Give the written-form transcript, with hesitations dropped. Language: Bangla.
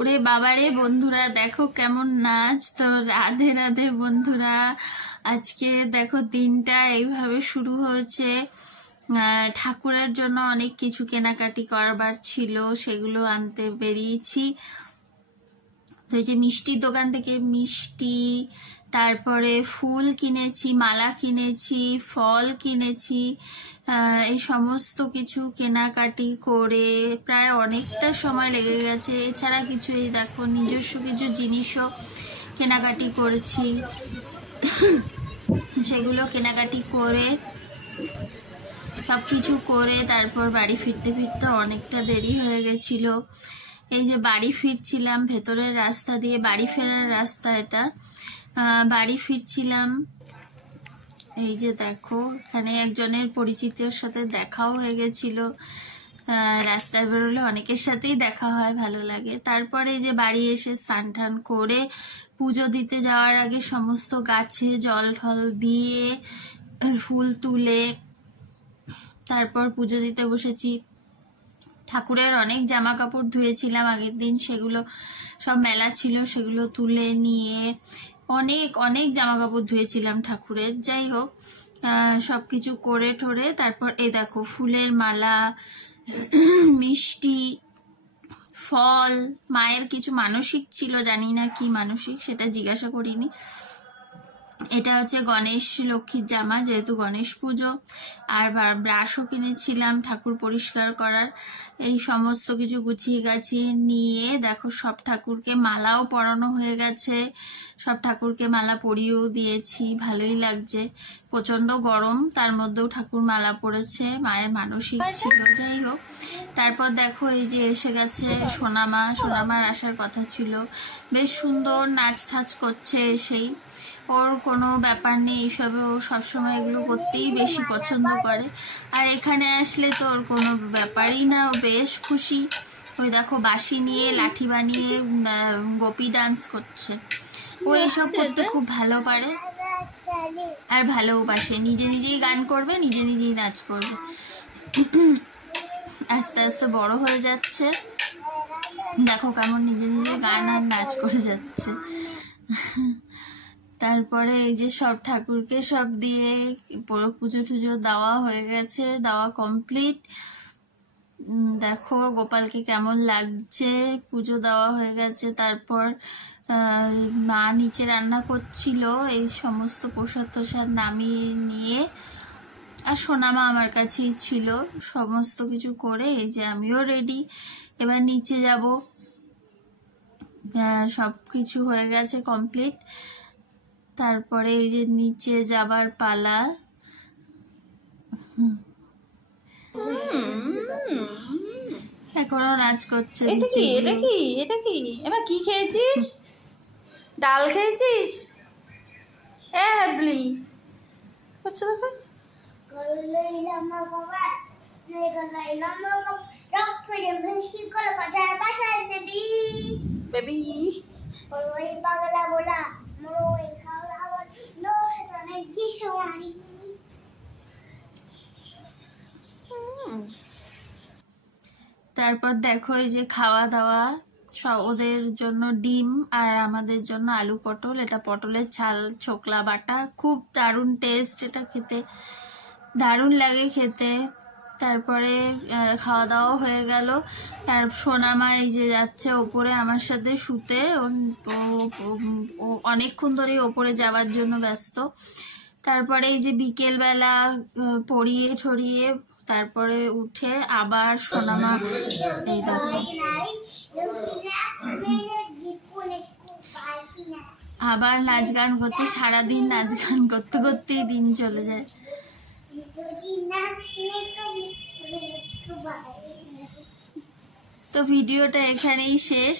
ওরে বাবারে বন্ধুরা, দেখো কেমন নাচ। তো রাধে রাধে বন্ধুরা, আজকে দেখো দিনটা এইভাবে শুরু হয়েছে। ঠাকুরের জন্য অনেক কিছু কেনাকাটি করবার ছিল, সেগুলো আনতে বেরিয়েছি। তো এই যে মিষ্টির দোকান থেকে মিষ্টি, তারপরে ফুল কিনেছি, মালা কিনেছি, ফল কিনেছি, এই সমস্ত কিছু কেনাকাটি করে প্রায় অনেকটা সময় লেগে গেছে। এছাড়া কিছু এই দেখো নিজস্ব কিছু জিনিসও কেনাকাটি করেছি, সেগুলো কেনাকাটি করে সব কিছু করে তারপর বাড়ি ফিরতে ফিরতে অনেকটা দেরি হয়ে গেছিল। এই যে বাড়ি ফিরছিলাম ভেতরের রাস্তা দিয়ে, বাড়ি ফেরার রাস্তা এটা, বাড়ি ফিরছিলাম। এই যে দেখো এখানে একজনের পরিচিতের সাথে দেখাও হয়ে গেছিল। রাস্তায় বেরোলে অনেকের সাথেই দেখা হয়, ভালো লাগে। তারপরে এই যে বাড়ি এসে স্নান টান করে পুজো দিতে যাওয়ার আগে সমস্ত গাছে জল ঠল দিয়ে ফুল তুলে তারপর পুজো দিতে বসেছি। ঠাকুরের অনেক জামা কাপড় ধুয়েছিলাম আগের দিন, সেগুলো সব মেলা ছিল, সেগুলো তুলে নিয়ে অনেক অনেক জামা কাপড় ধুয়েছিলাম ঠাকুরের। যাই হোক, সবকিছু করে ঠোরে তারপর এই দেখো ফুলের মালা, মিষ্টি, ফল, মায়ের কিছু মানসিক ছিল, জানি না কি মানসিক সেটা জিজ্ঞাসা করিনি। এটা হচ্ছে গণেশ লক্ষ্মীর জামা, যেহেতু গণেশ পুজো। আর ব্রাশও কিনেছিলাম ঠাকুর পরিষ্কার করার। এই সমস্ত কিছু গুছিয়ে গাছিয়ে নিয়ে দেখো সব ঠাকুরকে মালাও পরানো হয়ে গেছে, সব ঠাকুরকে মালা পরিয়েও দিয়েছি, ভালোই লাগছে। প্রচন্ড গরম, তার মধ্যেও ঠাকুর মালা পরেছে, মায়ের মানসিক ছিল। যাই হোক, তারপর দেখো এই যে এসে গেছে সোনামা। সোনামার আসার কথা ছিল, বেশ সুন্দর নাচ ঠাচ করছে এসেই। ওর কোনো ব্যাপার নেই এইসবে, ও সবসময় এগুলো করতেই বেশি পছন্দ করে। আর এখানে আসলে তো ওর কোনো ব্যাপারই না, ও বেশ খুশি। ওই দেখো বাঁশি নিয়ে লাঠি বানিয়ে গোপী ডান্স করছে। ও এইসব করতে খুব ভালো পারে আর ভালোবাসে, নিজে নিজেই গান করবে, নিজে নিজেই নাচ করবে। আস্তে আস্তে বড় হয়ে যাচ্ছে, দেখো কেমন নিজে নিজে গান আর নাচ করে যাচ্ছে। তারপরে এই যে সব ঠাকুরকে সব দিয়ে পুজো টুজো দেওয়া হয়ে গেছে, দেওয়া কমপ্লিট। দেখো গোপালকে কেমন লাগছে, পুজো দেওয়া হয়ে গেছে। তারপর মা নিচে রান্না করছিল, এই সমস্ত প্রসাদ তোসাদ নামিয়ে নিয়ে, আর সোনামা আমার কাছেই ছিল। সমস্ত কিছু করে এই যে আমিও রেডি, এবার নিচে যাব। সব কিছু হয়ে গেছে কমপ্লিট। তারপরে এই যে নিচে যাবার পালা। এখনো নাচ করছে। এটা কি এটা কি এটা কি এবার কি খেয়েছিস? ডাল খেয়েছিস? হ্যাবলি করছে দেখো। বেবি তারপর দেখো এই যে খাওয়া দাওয়া সব, ওদের জন্য ডিম আর আমাদের জন্য আলু পটল। এটা পটলের ছাল ছোকলা বাটা, খুব দারুণ টেস্ট, এটা খেতে দারুণ লাগে খেতে। তারপরে খাওয়া দাওয়া হয়ে গেল। আর সোনামা এই যে যাচ্ছে ওপরে আমার সাথে শুতে, ও অনেকক্ষণ ধরে ওপরে যাওয়ার জন্য ব্যস্ত। তারপরে এই যে বিকেলবেলা পরিয়ে ছড়িয়ে তারপরে উঠে আবার সোনামা এই দেখো আবার নাচ গান করছে। সারাদিন নাচ গান করতে করতেই দিন চলে যায়। তো ভিডিওটা এখানেই শেষ।